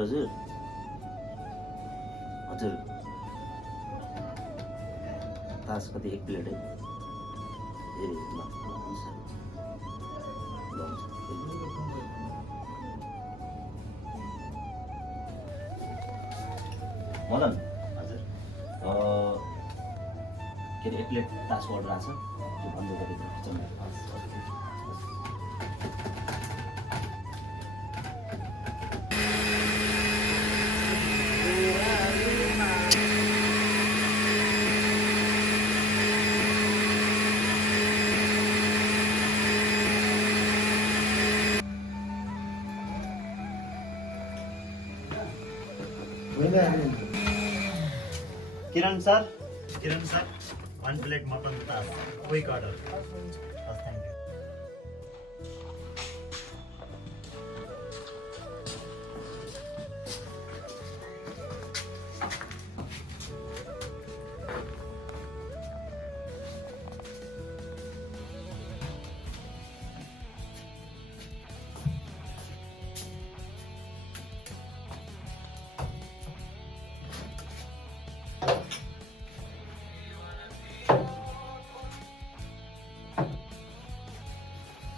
हजुर हजुर तास कति 1 प्लेट है ए ल हुन्छ ल मदन हजुर के अरे 1 प्लेट तासको अर्डर आछ त्यो भन्दै कति किचनमा किरण सर 1 प्लेट मटन तास quick order thank you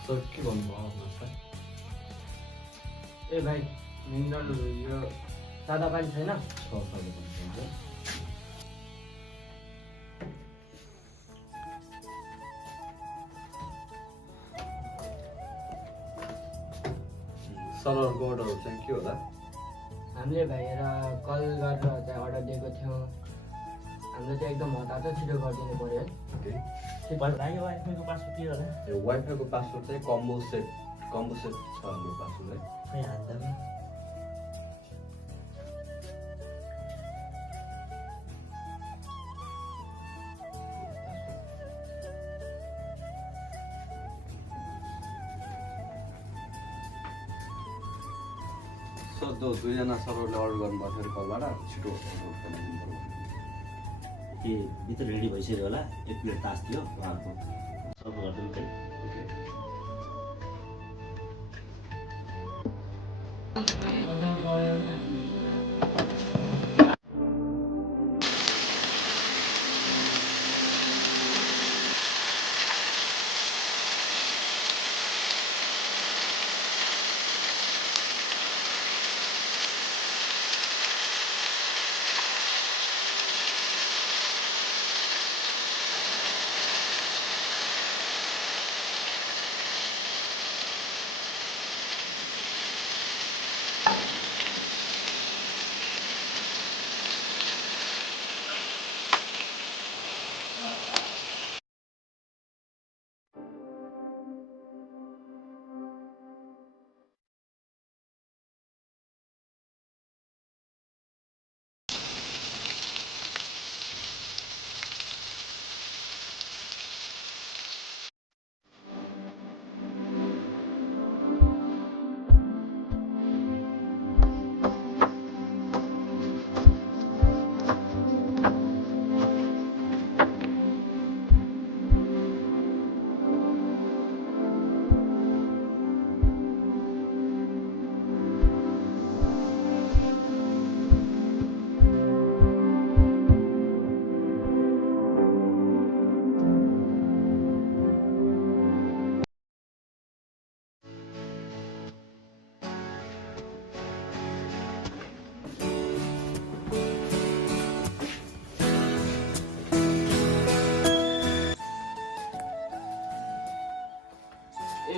sir के भन्नुभयो सर ए भाइ मिनरल यो सादा पानी छैन सर अर्को अर्डरहरू चाहिँ के होला हामीले भाइएर कल गरेर चाहिँ अर्डर दिएको थियौँ हाम्रो चाहिँ एकदम हतार छिटो गरिदिनु पऱ्यो है ओके वाइफाईको पासवर्ड के होला यो वाइफाईको पासवर्ड चाहिँ कम्बो सेट छ हाम्रो पासवर्ड है खै हान्दामा सर त्यो 2 जना सरहरूले अर्डर गर्नुभएको थियो कलबाट छिटो के भित्र रेडी भइसक्यो होला 1 प्लेट तास थियो उहाँहरूको सर्भ गरिदिनु है ओके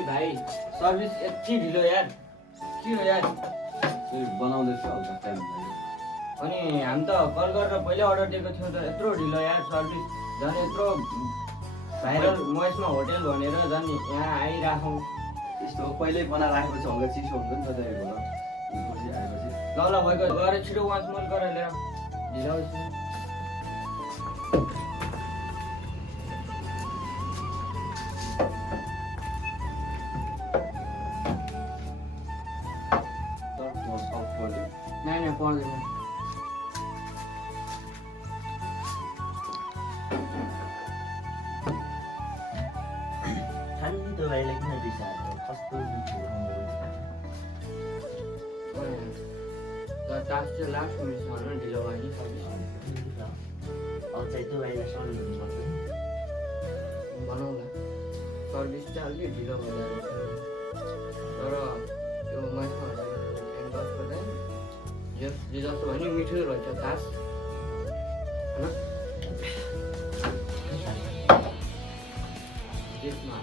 भाइ सर्भिस यति ढिलो यार के हो यार बनाउँदैछु हल्का टाइम लाग्यो अनि हामी त कल गरेर पहिल्यै अर्डर दिएको थियौँ त यत्रो ढिलो यार सर्भिस झन् यत्रो भाइरल महेशमा होटेल भनेर झन् यहाँ आइराखौँ त्यस्तो पहिल्यै बनाएर राखेपछि हल्का चिसो हुन्छ नि त त्यही भएर पछि आएपछि ल भएको गएर छिटो वाच मन गरेर लिएर ढिलो होस् नहीं पर्दैन खाली त भाइलाई किन रिसाएको कस्तो टास्क चाहिँ लास्ट मिनटसम्म ढिलो भयो नि सर्भिस अब चाहिँ त्यो गाडीलाई साउन्ड हुनुपर्छ नि। बनाउँला सर्भिस चाहिँ अलिक ढिलो भइरहेको छ तर त्यो माछा एन्डसको चाहिँ जे जस्तो भयो नि मिठो रहेछ घाँस होइन त्यसमा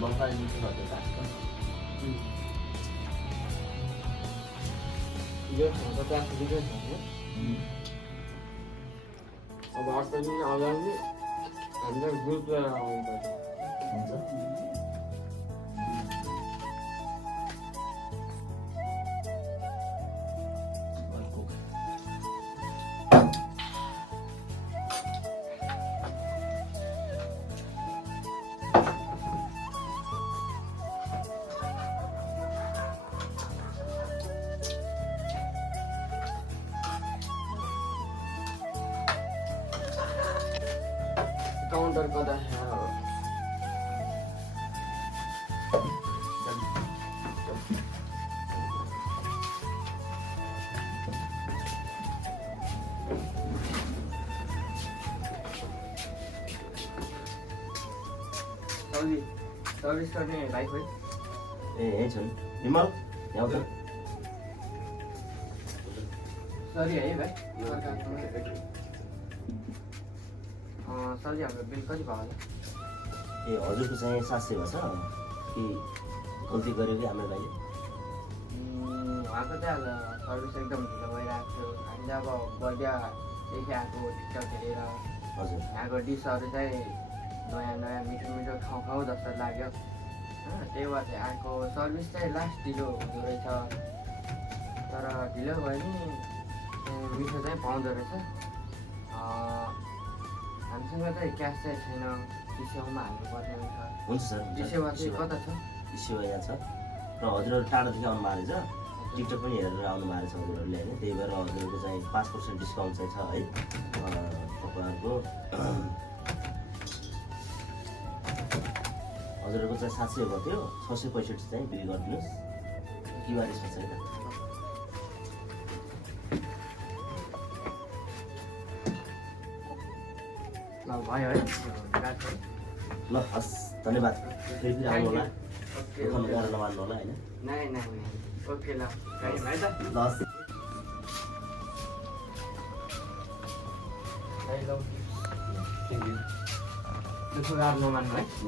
बङ्गाली मिठो भएको घाँसको यो ठाउँको चाहिँ आफूले छ अब अर्को दिन अगाडि हामीलाई ग्रुप लिएर आउनुपर्छ हुन्छ। काउन्टर गर्दा सर्भिस गर्ने भाइ खोइ ए यहीँ छन् विमल यहाँ त सरी है भाइ सरी हाम्रो बिल कति भयो होला ए हजुरको चाहिँ 700 भएछ कि गल्ती गर्यो कि हाम्रो भाइले? उहाँको चाहिँ अब सर्भिस एकदम ढिलो भइरहेको थियो हामीले अब बर्दियादेखि आएको टिकटक हेरेर हजुर यहाँको डिसहरू चाहिँ नयाँ नयाँ मिठो मिठो खाउँ खाउँ जस्तो लाग्यो होइन त्यही भएर चाहिँ आएको सर्भिस चाहिँ लास्ट ढिलो हुँदो रहेछ तर ढिलो भयो नि मिठो चाहिँ पाउँदो रहेछ हामीसँग चाहिँ क्यास चाहिँ छैन डिसेवामा हाल्नुपर्ने हुन्छ हुन्छ सर डिसेवा चाहिँ कता छ सेवा यहाँ छ र हजुरहरू टाढोदेखि आउनु भएको रहेछ टिकटक पनि हेरेर आउनु भएको छ हजुरहरूले होइन त्यही भएर हजुरहरूको चाहिँ 5% डिस्काउन्ट चाहिँ छ है तपाईँहरूको हजुरहरूको चाहिँ 700 भएको थियो 665 चाहिँ बिल गरिदिनुहोस् किवारिसमा छ है ल भयो है ल हस् धन्यवाद फेरि आउनु होला दोकानमा गएर नमान्नु होला होइन नाइ नाइ नाइ ओके ल गाडी भाइ त ल हस् थ्याङ्क यू त्यसो गाह्रो नमान्नु है ल